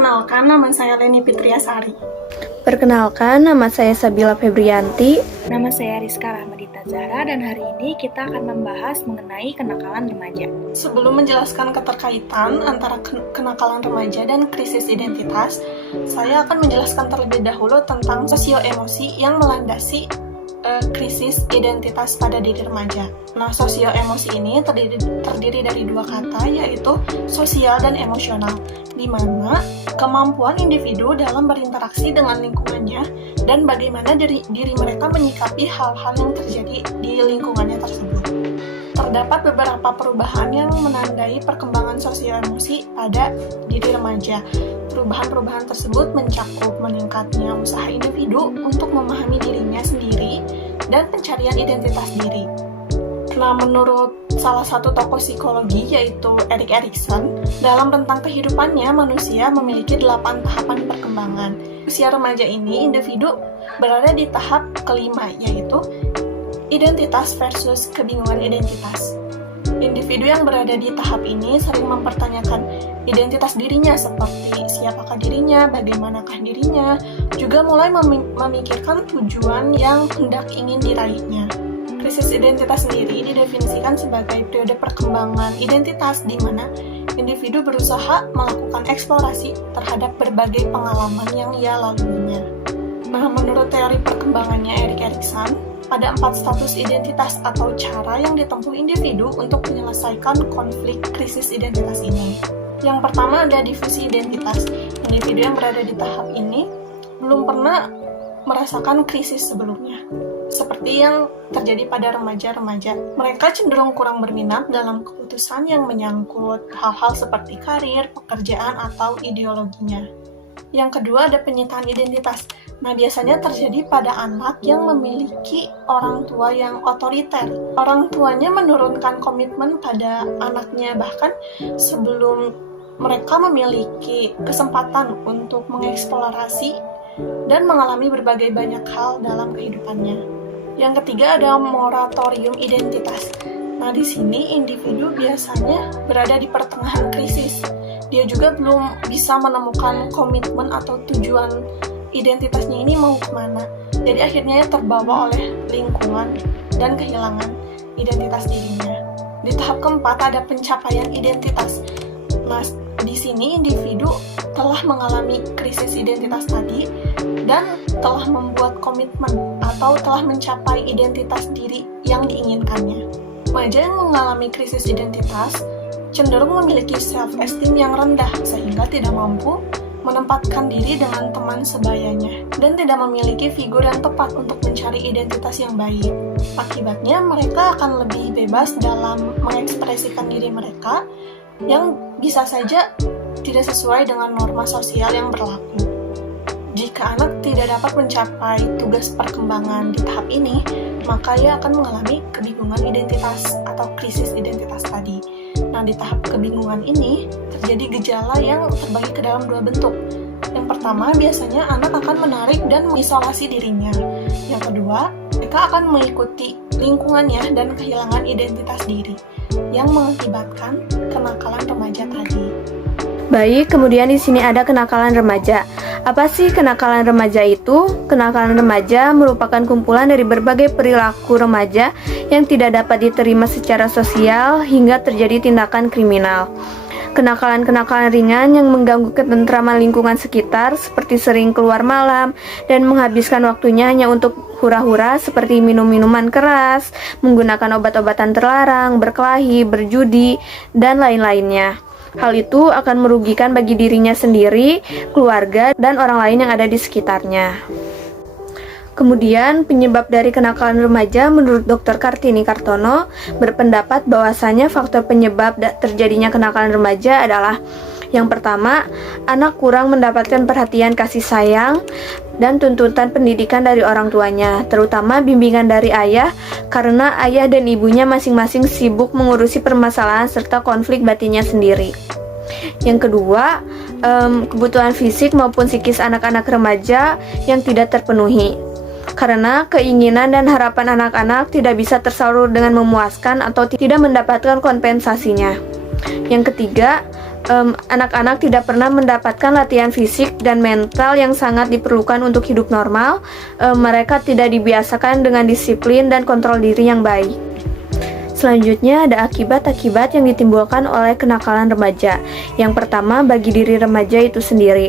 Perkenalkan, nama saya Leni Fitriasari. Perkenalkan, nama saya Sabila Febrianti. Nama saya Rizka Rahmadita Zahra dan hari ini kita akan membahas mengenai kenakalan remaja. Sebelum menjelaskan keterkaitan antara kenakalan remaja dan krisis identitas, saya akan menjelaskan terlebih dahulu tentang sosio-emosi yang melandasi krisis identitas pada diri remaja. Nah, sosio-emosi ini terdiri dari dua kata, yaitu sosial dan emosional, di mana kemampuan individu dalam berinteraksi dengan lingkungannya dan bagaimana diri mereka menyikapi hal-hal yang terjadi di lingkungannya tersebut. Terdapat beberapa perubahan yang menandai perkembangan sosio-emosi pada diri remaja. Perubahan-perubahan tersebut mencakup meningkatnya usaha individu untuk memahami dirinya sendiri dan pencarian identitas diri. Nah, menurut salah satu tokoh psikologi yaitu Erik Erikson, dalam rentang kehidupannya manusia memiliki 8 tahapan perkembangan. Usia remaja ini individu berada di tahap kelima, yaitu identitas versus kebingungan identitas. Individu yang berada di tahap ini sering mempertanyakan identitas dirinya seperti siapakah dirinya, bagaimanakah dirinya, juga mulai memikirkan tujuan yang hendak ingin diraihnya. Krisis identitas sendiri didefinisikan sebagai periode perkembangan identitas di mana individu berusaha melakukan eksplorasi terhadap berbagai pengalaman yang ia laluinya. Nah, menurut teori perkembangannya Erik Erikson, ada 4 status identitas atau cara yang ditempuh individu untuk menyelesaikan konflik krisis identitas ini. Yang pertama ada difusi identitas. Individu yang berada di tahap ini belum pernah merasakan krisis sebelumnya, seperti yang terjadi pada remaja-remaja. Mereka cenderung kurang berminat dalam keputusan yang menyangkut hal-hal seperti karir, pekerjaan, atau ideologinya. Yang kedua ada penyitaan identitas. Nah, biasanya terjadi pada anak yang memiliki orang tua yang otoriter. Orang tuanya menurunkan komitmen pada anaknya, bahkan sebelum mereka memiliki kesempatan untuk mengeksplorasi dan mengalami berbagai banyak hal dalam kehidupannya. Yang ketiga ada moratorium identitas. Nah, di sini individu biasanya berada di pertengahan krisis. Dia juga belum bisa menemukan komitmen atau tujuan identitasnya ini mau kemana. Jadi akhirnya terbawa oleh lingkungan dan kehilangan identitas dirinya. Di tahap keempat ada pencapaian identitas. Nah, di sini individu telah mengalami krisis identitas tadi dan telah membuat komitmen atau telah mencapai identitas diri yang diinginkannya. Remaja yang mengalami krisis identitas cenderung memiliki self-esteem yang rendah sehingga tidak mampu menempatkan diri dengan teman sebayanya dan tidak memiliki figur yang tepat untuk mencari identitas yang baik. Akibatnya mereka akan lebih bebas dalam mengekspresikan diri mereka yang bisa saja tidak sesuai dengan norma sosial yang berlaku. Jika anak tidak dapat mencapai tugas perkembangan di tahap ini, maka ia akan mengalami kebingungan identitas atau krisis identitas tadi. Nah, di tahap kebingungan ini terjadi gejala yang terbagi ke dalam 2 bentuk. Yang pertama, biasanya anak akan menarik dan mengisolasi dirinya. Yang kedua, mereka akan mengikuti lingkungannya dan kehilangan identitas diri yang mengakibatkan kenakalan remaja tadi. Baik, kemudian di sini ada kenakalan remaja. Apa sih kenakalan remaja itu? Kenakalan remaja merupakan kumpulan dari berbagai perilaku remaja yang tidak dapat diterima secara sosial hingga terjadi tindakan kriminal. Kenakalan-kenakalan ringan yang mengganggu ketentraman lingkungan sekitar seperti sering keluar malam dan menghabiskan waktunya hanya untuk hura-hura seperti minum minuman keras, menggunakan obat-obatan terlarang, berkelahi, berjudi, dan lain-lainnya. Hal itu akan merugikan bagi dirinya sendiri, keluarga, dan orang lain yang ada di sekitarnya. Kemudian, penyebab dari kenakalan remaja menurut Dr. Kartini Kartono berpendapat bahwasanya faktor penyebab terjadinya kenakalan remaja adalah yang pertama, anak kurang mendapatkan perhatian kasih sayang dan tuntutan pendidikan dari orang tuanya, terutama bimbingan dari ayah, karena ayah dan ibunya masing-masing sibuk mengurusi permasalahan serta konflik batinnya sendiri. Yang kedua, kebutuhan fisik maupun psikis anak-anak remaja yang tidak terpenuhi, karena keinginan dan harapan anak-anak tidak bisa tersalur dengan memuaskan atau tidak mendapatkan kompensasinya. Yang ketiga, anak-anak tidak pernah mendapatkan latihan fisik dan mental yang sangat diperlukan untuk hidup normal. Mereka tidak dibiasakan dengan disiplin dan kontrol diri yang baik. Selanjutnya ada akibat-akibat yang ditimbulkan oleh kenakalan remaja. Yang pertama, bagi diri remaja itu sendiri.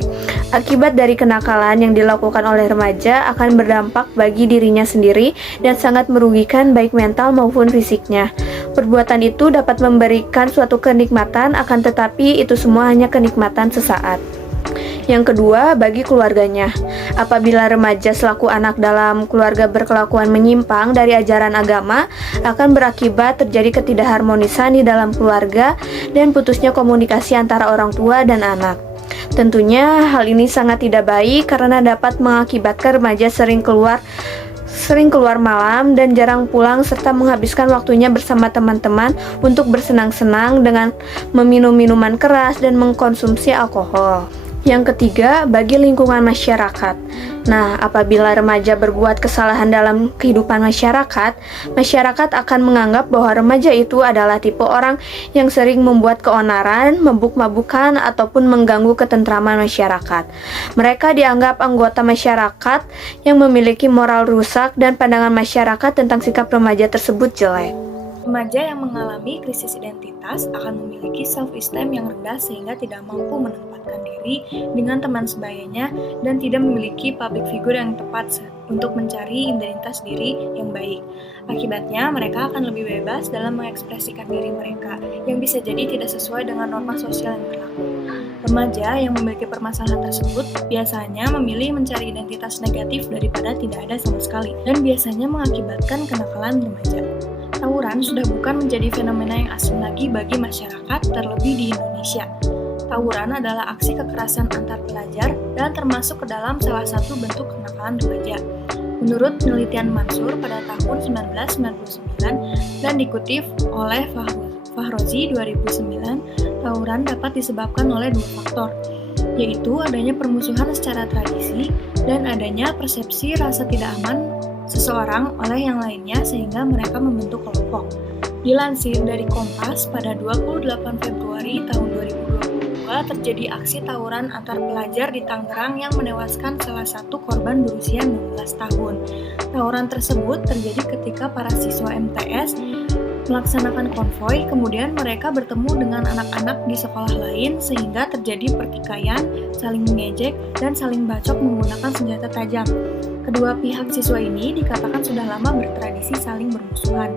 Akibat dari kenakalan yang dilakukan oleh remaja akan berdampak bagi dirinya sendiri dan sangat merugikan baik mental maupun fisiknya. Perbuatan itu dapat memberikan suatu kenikmatan, akan tetapi itu semua hanya kenikmatan sesaat. Yang kedua, bagi keluarganya. Apabila remaja selaku anak dalam keluarga berkelakuan menyimpang dari ajaran agama, akan berakibat terjadi ketidakharmonisan di dalam keluarga dan putusnya komunikasi antara orang tua dan anak. Tentunya hal ini sangat tidak baik karena dapat mengakibatkan remaja sering keluar malam dan jarang pulang serta menghabiskan waktunya bersama teman-teman untuk bersenang-senang dengan meminum minuman keras dan mengkonsumsi alkohol. Yang ketiga, bagi lingkungan masyarakat. Nah, apabila remaja berbuat kesalahan dalam kehidupan masyarakat, masyarakat akan menganggap bahwa remaja itu adalah tipe orang yang sering membuat keonaran, mabuk-mabukan, ataupun mengganggu ketentraman masyarakat. Mereka dianggap anggota masyarakat yang memiliki moral rusak dan pandangan masyarakat tentang sikap remaja tersebut jelek. Remaja yang mengalami krisis identitas akan memiliki self-esteem yang rendah sehingga tidak mampu menempatkan diri dengan teman sebayanya dan tidak memiliki public figure yang tepat untuk mencari identitas diri yang baik. Akibatnya, mereka akan lebih bebas dalam mengekspresikan diri mereka yang bisa jadi tidak sesuai dengan norma sosial yang berlaku. Remaja yang memiliki permasalahan tersebut biasanya memilih mencari identitas negatif daripada tidak ada sama sekali dan biasanya mengakibatkan kenakalan remaja. Tawuran sudah bukan menjadi fenomena yang asing lagi bagi masyarakat, terlebih di Indonesia. Tawuran adalah aksi kekerasan antar pelajar dan termasuk ke dalam salah satu bentuk kenakalan remaja. Menurut penelitian Mansur pada tahun 1999 dan dikutip oleh Fahrozi 2009, tawuran dapat disebabkan oleh dua faktor, yaitu adanya permusuhan secara tradisi dan adanya persepsi rasa tidak aman seseorang oleh yang lainnya sehingga mereka membentuk kelompok. Dilansir dari Kompas, pada 28 Februari tahun 2022 terjadi aksi tawuran antar pelajar di Tangerang yang menewaskan salah satu korban berusia 16 tahun. Tawuran tersebut terjadi ketika para siswa MTS melaksanakan konvoi, kemudian mereka bertemu dengan anak-anak di sekolah lain sehingga terjadi pertikaian, saling mengejek, dan saling bacok menggunakan senjata tajam. Kedua pihak siswa ini dikatakan sudah lama bertradisi saling bermusuhan.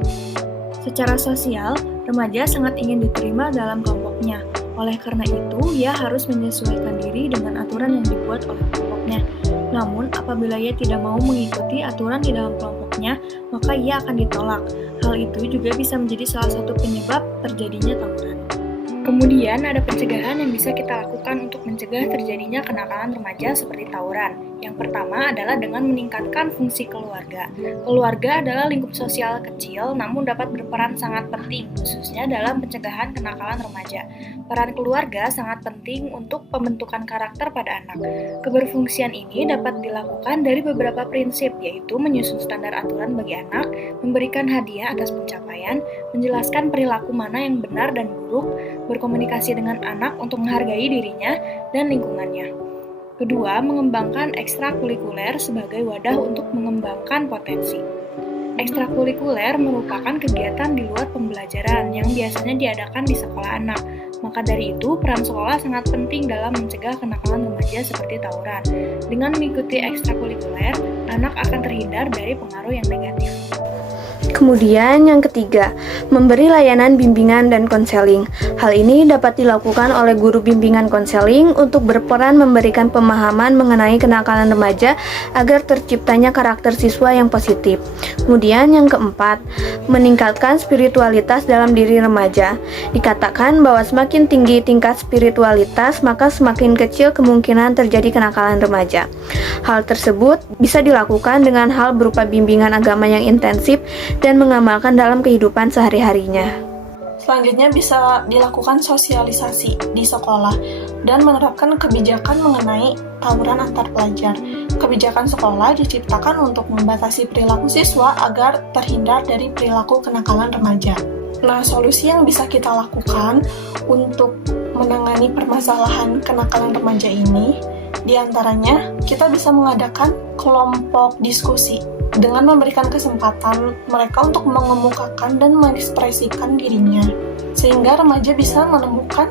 Secara sosial, remaja sangat ingin diterima dalam kelompoknya. Oleh karena itu, ia harus menyesuaikan diri dengan aturan yang dibuat oleh kelompoknya. Namun, apabila ia tidak mau mengikuti aturan di dalam kelompoknya, maka ia akan ditolak. Hal itu juga bisa menjadi salah satu penyebab terjadinya tawuran. Kemudian ada pencegahan yang bisa kita lakukan untuk mencegah terjadinya kenakalan remaja seperti tawuran. Yang pertama adalah dengan meningkatkan fungsi keluarga. Keluarga adalah lingkup sosial kecil namun dapat berperan sangat penting, khususnya dalam pencegahan kenakalan remaja. Peran keluarga sangat penting untuk pembentukan karakter pada anak. Keberfungsian ini dapat dilakukan dari beberapa prinsip, yaitu menyusun standar aturan bagi anak, memberikan hadiah atas pencapaian, menjelaskan perilaku mana yang benar dan buruk, berkomunikasi dengan anak untuk menghargai dirinya dan lingkungannya. Kedua, mengembangkan ekstrakurikuler sebagai wadah untuk mengembangkan potensi. Ekstrakurikuler merupakan kegiatan di luar pembelajaran yang biasanya diadakan di sekolah anak. Maka dari itu, peran sekolah sangat penting dalam mencegah kenakalan remaja seperti tawuran. Dengan mengikuti ekstrakurikuler, anak akan terhindar dari pengaruh yang negatif. Kemudian yang ketiga, memberi layanan bimbingan dan konseling. Hal ini dapat dilakukan oleh guru bimbingan konseling untuk berperan memberikan pemahaman mengenai kenakalan remaja agar terciptanya karakter siswa yang positif. Kemudian yang keempat, meningkatkan spiritualitas dalam diri remaja. Dikatakan bahwa semakin tinggi tingkat spiritualitas, maka semakin kecil kemungkinan terjadi kenakalan remaja. Hal tersebut bisa dilakukan dengan hal berupa bimbingan agama yang intensif dan mengamalkan dalam kehidupan sehari-harinya. Selanjutnya bisa dilakukan sosialisasi di sekolah dan menerapkan kebijakan mengenai tawuran antar pelajar. Kebijakan sekolah diciptakan untuk membatasi perilaku siswa agar terhindar dari perilaku kenakalan remaja. Nah, solusi yang bisa kita lakukan untuk menangani permasalahan kenakalan remaja ini, di antaranya kita bisa mengadakan kelompok diskusi dengan memberikan kesempatan mereka untuk mengemukakan dan mengekspresikan dirinya, sehingga remaja bisa menemukan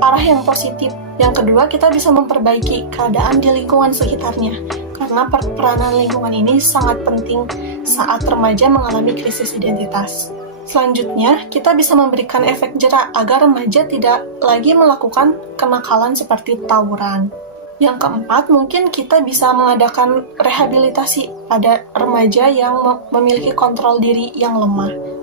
arah yang positif. Yang kedua, kita bisa memperbaiki keadaan di lingkungan sekitarnya, karena peranan lingkungan ini sangat penting saat remaja mengalami krisis identitas. Selanjutnya, kita bisa memberikan efek jerak agar remaja tidak lagi melakukan kenakalan seperti tawuran. Yang keempat, mungkin kita bisa mengadakan rehabilitasi pada remaja yang memiliki kontrol diri yang lemah.